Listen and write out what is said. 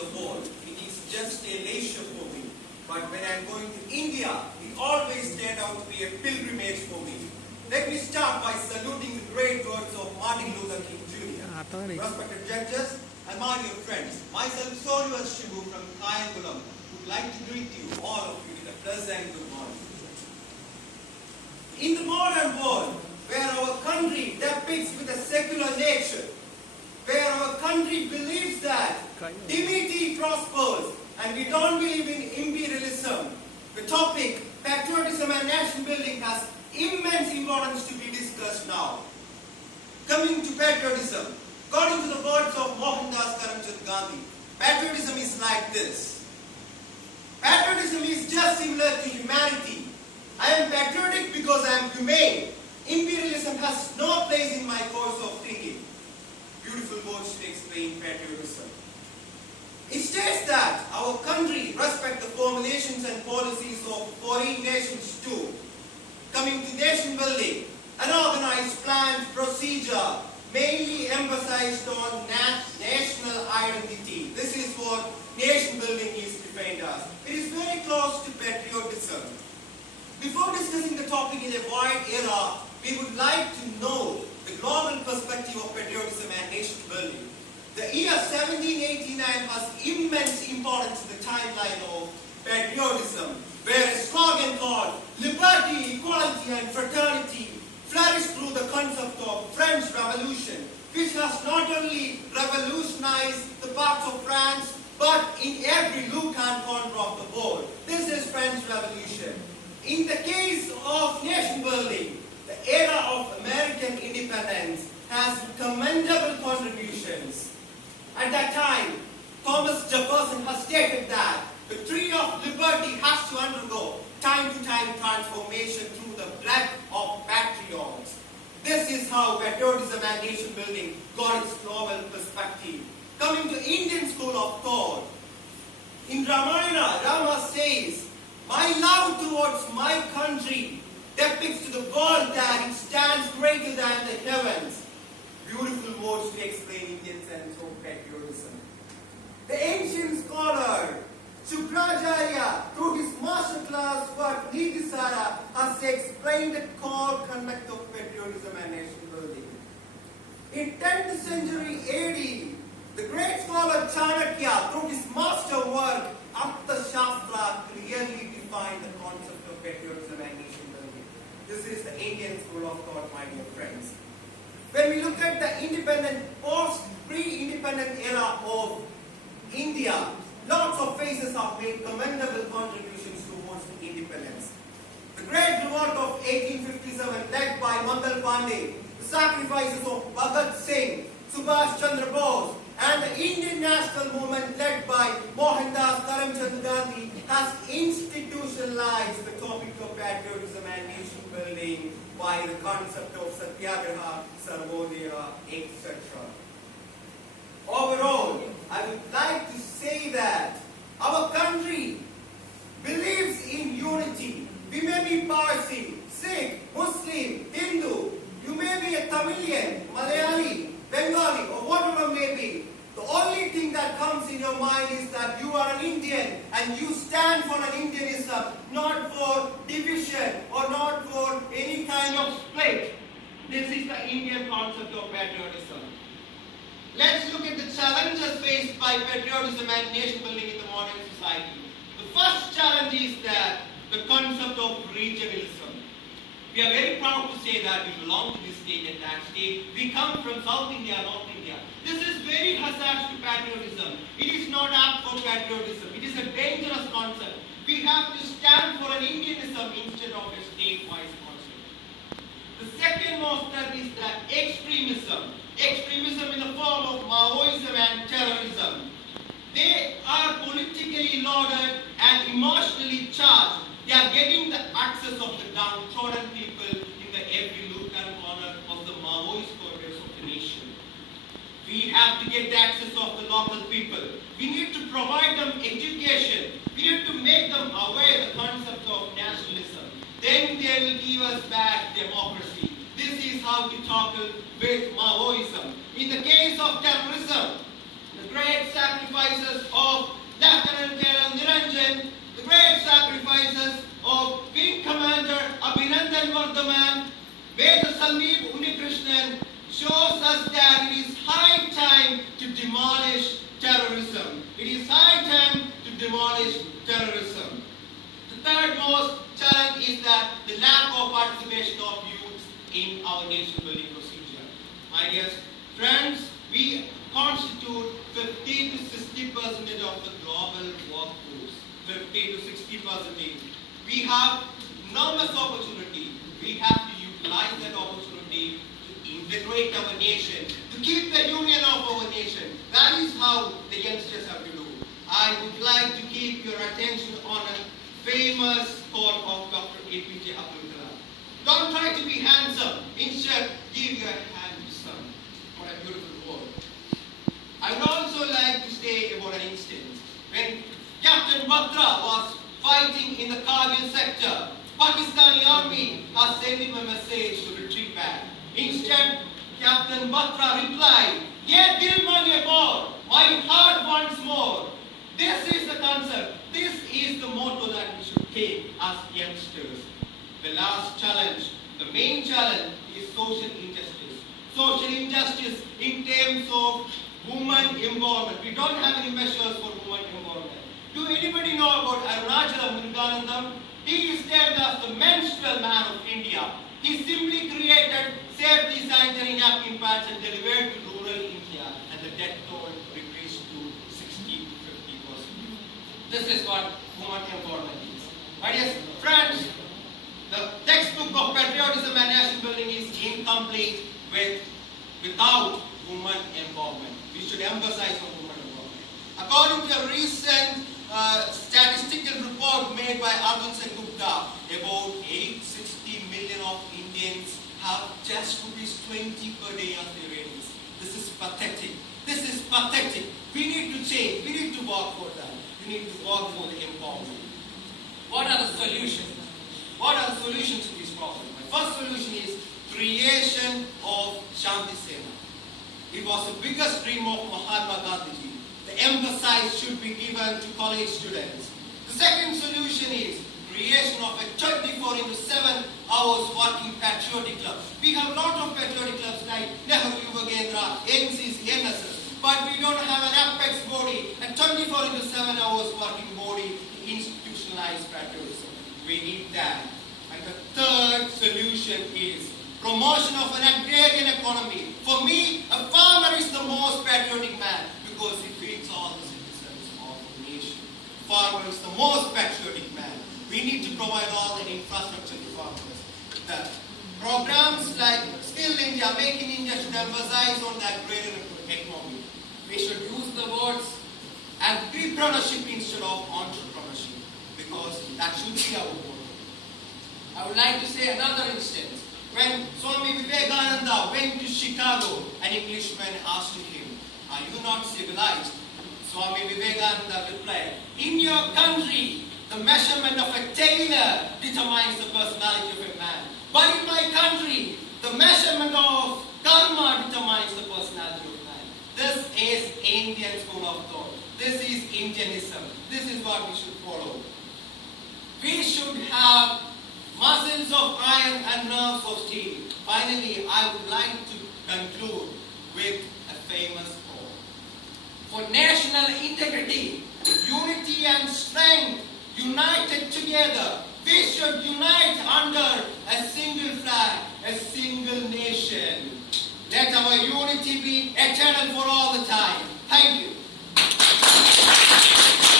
the world. It is just a leisure for me. But when I am going to India, it always turned out to be a pilgrimage for me. Let me start by saluting the great words of Martin Luther King Jr. Respected judges and my dear friends, myself Soru Shibu from Kayangulam would like to greet you, all of you, with a pleasant good morning. In the modern world, where our country depicts with a secular nature, where our country believes that dignity prospers and we don't believe in imperialism, the topic patriotism and nation building has immense importance to be discussed now. Coming to patriotism, according to the words of Mohandas Karamchand Gandhi, patriotism is like this. Patriotism is just similar to humanity. I am patriotic because I am humane. Imperialism has no place in my course of thinking. Beautiful words to explain patriotism. It states that our country respects the formulations and policies of foreign nations too. Coming to nation building, an organized planned procedure mainly emphasized on national identity. This is what nation building is defined as. It is very close to patriotism. Before discussing the topic in a wide era, we would like to know the global perspective of patriotism and nation building. The year 1789 has immense importance in the timeline of patriotism, where a slogan called liberty, equality and fraternity flourished through the concept of French Revolution, which has not only revolutionized the parts of France, but in every nook and corner of the world. This is French Revolution. In the case of nation building, the era of American independence has commendable contributions. At that time, Thomas Jefferson has stated that the tree of liberty has to undergo time-to-time transformation through the blood of patriots. This is how patriotism and nation building got its global perspective. Coming to Indian school of thought, in Ramayana, Rama says, "My love towards my country depicts to the world that it stands greater than the heavens." Beautiful words to explain Indian sense of patriotism. The ancient scholar Shukracharya, through his masterclass for Nitisara, has explained the core conduct of patriotism and nation building. In 10th century AD, the great scholar Chanakya, through his master work Arthashastra, clearly defined the concept of patriotism and nation building. This is the Indian school of thought, my dear friends. When we look at the independent, pre-independent era of India, lots of faces have made commendable contributions towards the independence. The great revolt of 1857 led by Mangal Pandey, the sacrifices of Bhagat Singh, Subhash Chandra Bose, and the Indian national movement led by Mohandas Karamchand Gandhi has institutionalized the topic of patriotism and nation building by the concept of Satyagraha, Sarvodaya, etc. Overall, I would like to say that our country believes in unity. We may be Parsi, Sikh, Muslim, Hindu. You may be a Tamilian, Malayali, Bengali, or whatever may be. The only thing that comes in your mind is that you are an Indian and you stand for an Indianism, not for division or not for any kind of split. This is the Indian concept of patriotism. Let's look at the challenges faced by patriotism and nation building in the modern society. The first challenge is that the concept of regionalism. We are very proud to say that we belong to this state and that state. We come from South India, North India. This is very hazardous to patriotism. It is not apt for patriotism. It is a dangerous concept. We have to stand for an Indianism instead of a state-wise concept. The second most threat is that extremism. Extremism in the form of Maoism and terrorism. They are politically loaded and emotionally charged. They are getting the access of the downtrodden people in the every nook and corner of the Maoist corridors of the nation. We have to get the access of the local people. We need to provide them education. We need to make them aware of the concept of nationalism. Then they will give us back democracy. This is how we tackle with Maoism. In the case of terrorism, the great sacrifices of constitute 50 to 60% of the global workforce. 50 to 60%. We have enormous opportunity. We have to utilize that opportunity to integrate our nation, to keep the union of our nation. That is how the youngsters have to do. I would like to keep your attention on a famous quote of Dr. APJ Abdul Kalam. Don't try to be handsome. Instead, give your hand to some. What a beautiful word. I would also like to say about an instance. When Captain Batra was fighting in the Kargil sector, Pakistani army has sent him a message to retreat back. Instead, Captain Batra replied, "Ye dil mange more, my heart wants more." This is the concept. This is the motto that we should take as youngsters. The last challenge, the main challenge, is social injustice. Social injustice in terms of women empowerment. We don't have any measures for women empowerment. Do anybody know about Arunachalam Muruganandam? He is termed as the menstrual man of India. He simply created safety sanitary napkin pads and delivered to rural India, and the death toll decreased to 60 to 50%. This is what women empowerment is. My dear friends, the textbook of patriotism and nation building is incomplete without women empowerment. We should emphasize on women empowerment. According to a recent statistical report made by Arjun Sen Gupta, about 860 million of Indians have just ₹20 per day as their earnings. This is pathetic. This is pathetic. We need to change. We need to work for that. We need to work for the empowerment. What are the solutions? What are the solutions to this problem? My first solution is creation of Shanti Sena. It was the biggest dream of Mahatma Gandhi. The emphasis should be given to college students. The second solution is creation of a 24/7 hours working patriotic club. We have a lot of patriotic clubs like Nehru Yuva Kendra, NCC, NSS, but we don't have an apex body, a 24/7 hours working body to institutionalize patriotism. We need that. And the third solution is promotion of an agrarian economy. For me, a farmer is the most patriotic man because he feeds all the citizens of the nation. Farmer is the most patriotic man. We need to provide all the infrastructure to farmers. The programs like Skill India, Making India should emphasize on the agrarian economy. We should use the words entrepreneurship instead of entrepreneurship because that should be our goal. I would like to say another instance. When Swami Vivekananda went to Chicago, an Englishman asked him, "Are you not civilized?" Swami Vivekananda replied, "In your country, the measurement of a tailor determines the personality of a man. But in my country, the measurement of karma determines the personality of man." This is Indian school of thought. This is Indianism. This is what we should follow. We should have muscles of iron and nerves of steel. Finally, I would like to conclude with a famous quote. For national integrity, unity and strength, united together, we should unite under